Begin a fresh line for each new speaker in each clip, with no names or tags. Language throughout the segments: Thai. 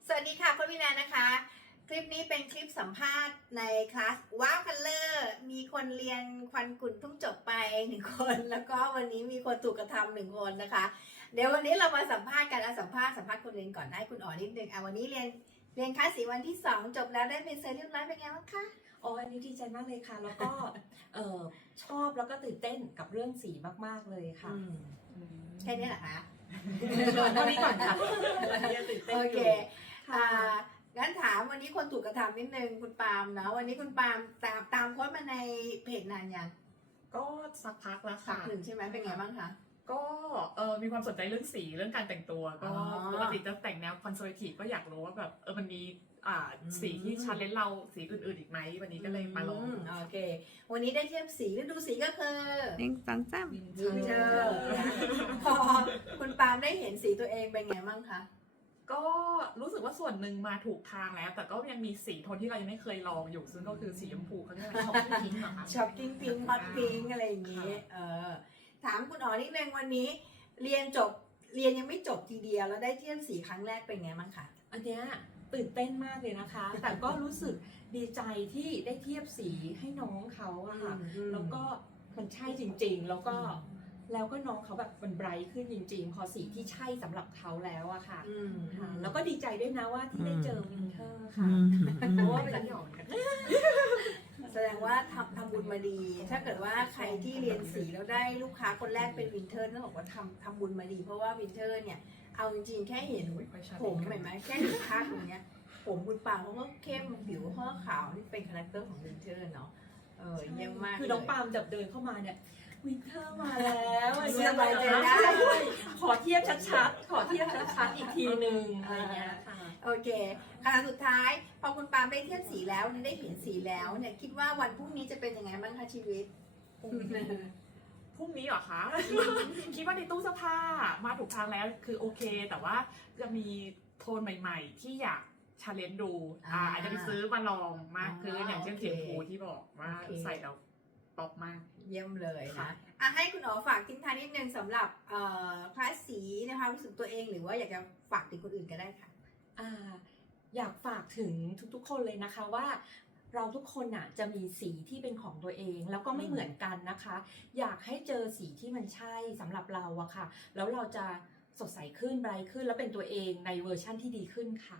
สวัสดีค่ะคุณวินานะคะ คลิปนี้เป็นคลิปสัมภาษณ์ในคลาสว้าวคัลเลอร์มีคนเรียนควันกุ่นเพิ่งจบไป1 คนแล้วก็วันนี้มีคนถูกกระทำ1 คนนะคะเดี๋ยววันนี้เรามาสัมภาษณ์กันสัมภาษณ์คนเรียนก่อนให้คุณอ๋อนิดนึงวันนี้เรียนคลาสสีวันที่2จบแล้วได้เป็นเซอร์เรียบร้อยเป็นไงบ้างคะ
อันนี้ดีใจมากเลยค่ะแล้วก็ชอบแล้วก็ตื่นเต้นกับเรื่องสีมากๆเลยค่ะ
แค่นี้เหรอคะ
เท่านี้ก่อนค่ะ
โอเคงั้นถามวันนี้คนถูกกระทำนิดนึงคุณปาล์มเนาะวันนี้คุณปาล์มตามโค้ดมาในเพจนานยัง
ก็สักพักแล้ว
สัก
ค่ะ
หนึ่งใช่ไหมเป็นไงบ้างคะ
ก็มีความสนใจเรื่องสีเรื่องการแต่งตัวก็ปกติจะแต่งแนวคอนเซอร์เวทีฟก็อยากรู้ว่าแบบมันมีสีที่ชาเลนจ์เราสีอื่นๆอีกไหมวันนี้ก็เลยมาลอง
โอเควันนี้ได้เทียบสีฤดูสีก็คือ
1 2 3
วินเทอร์พอคุณปาล์มได้เห็นสีตัวเองเป็นไงบ้างคะ
ก็รู้สึกว่าส่วนหนึ่งมาถูกทางแล้วแต่ก็ยังมีสีโทนที่เรายังไม่เคยลองอยู่ซึ่งก็คือสีชมพูเขาเรียกว่าช็อกกิ้งพิงค์เหรอคะ
ช็อกกิ้งพิงค์ฮอตพิงค์อะไรอย่างนี้ถามคุณอ๋อนิดนึงวันนี้เรียนยังไม่จบทีเดียวแล้วได้เทียบสีครั้งแรกเป็นไงบ้างคะ
อันเนี้ยตื่นเต้นมากเลยนะคะ แต่ก็รู้สึกดีใจที่ได้เทียบสีให้น้องเขาอะค่ะแล้วก็มันใช่จริงๆแล้วก็น้องเขาแบบมันไบรท์ขึ้นจริงๆพอสีที่ใช่สำหรับเขาแล้วอะค่ะแล้วก็ดีใจด้วยนะว่าที่ได้เจอวินเทอร์ค่ะเพราะว่าเป็นหยอนกัน
แสดงว่าทำบุญมาดี ถ้าเกิดว่าใครที่เรียนสีแล้วได้ลูกค้าคนแรกเป็นวินเทอร์ต้องบอกว่าทำบุญมาดีเพราะว่าวินเทอร์เนี่ยเอาจริงๆแค่เห็นผมเห็นไหมแค่เห็นภาพอย่างเงี้ยผมคุณปางเขาก็เข้มผิวเขาก็ขาวนี่เป็นคาแรคเตอร์ของวินเทอร์เนาะเยี่ยมมาก
คือน้องปาล์มจับเดินเข้ามาเนี่ยวินเทอร์มาแล้ว
สบายใจได้
ขอเทียบชัดๆอีกทีนึงอะไรเงี้ย
โอเคคำถามสุดท้ายพอคุณปาล์มได้เทียบสีแล้วได้เห็นสีแล้วเนี่ยคิดว่าวันพรุ่งนี้จะเป็นยังไงบ้างคะชีวิต
พรุ่งนี้เหรอคะ คิดว่าในตู้เสื้อผ้ามาถูกทางแล้วคือโอเคแต่ว่าจะมีโทนใหม่ๆที่อยากชาเลนจ์ดูอาจจะไปซื้อมาลองมากขึ้นอย่างเช่นสีชมพูที่บอกว่าใส่แล้วป๊อปมาก
เยี่ยมเลยนะให้คุณอ๋อฝากทิ้งท้ายนิดนึงสำหรับคลาสสีนะคะรู้สึกตัวเองหรือว่าอยากจะฝากถึงคนอื่นก็ได้ค่ะ
อยากฝากถึงทุกๆคนเลยนะคะว่าเราทุกคนน่ะจะมีสีที่เป็นของตัวเองแล้วก็ไม่เหมือนกันนะคะอยากให้เจอสีที่มันใช่สำหรับเราอะค่ะแล้วเราจะสดใสขึ้นไบรท์ขึ้นแล้วเป็นตัวเองในเวอร์ชั่นที่ดีขึ้นค่ะ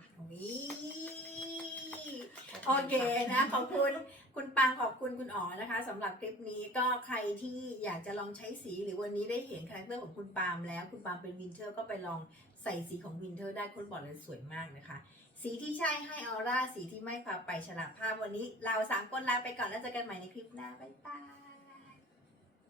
โอเคนะขอบคุณคุณปางขอบคุณคุณอ๋อนะคะสำหรับคลิปนี้ก็ใครที่อยากจะลองใช้สีหรือวันนี้ได้เห็นคาแรคเตอร์ของคุณปาล์มแล้วคุณปาล์มเป็นวินเทอร์ก็ไปลองใส่สีของวินเทอร์ได้คนบอกเลยสวยมากนะคะสีที่ใช่ให้ออร่าสีที่ไม่พาไปฉลาดภาพวันนี้เรา3 คนลาไปก่อนแล้วเจอกันใหม่ในคลิปหน้าบ๊ายบาย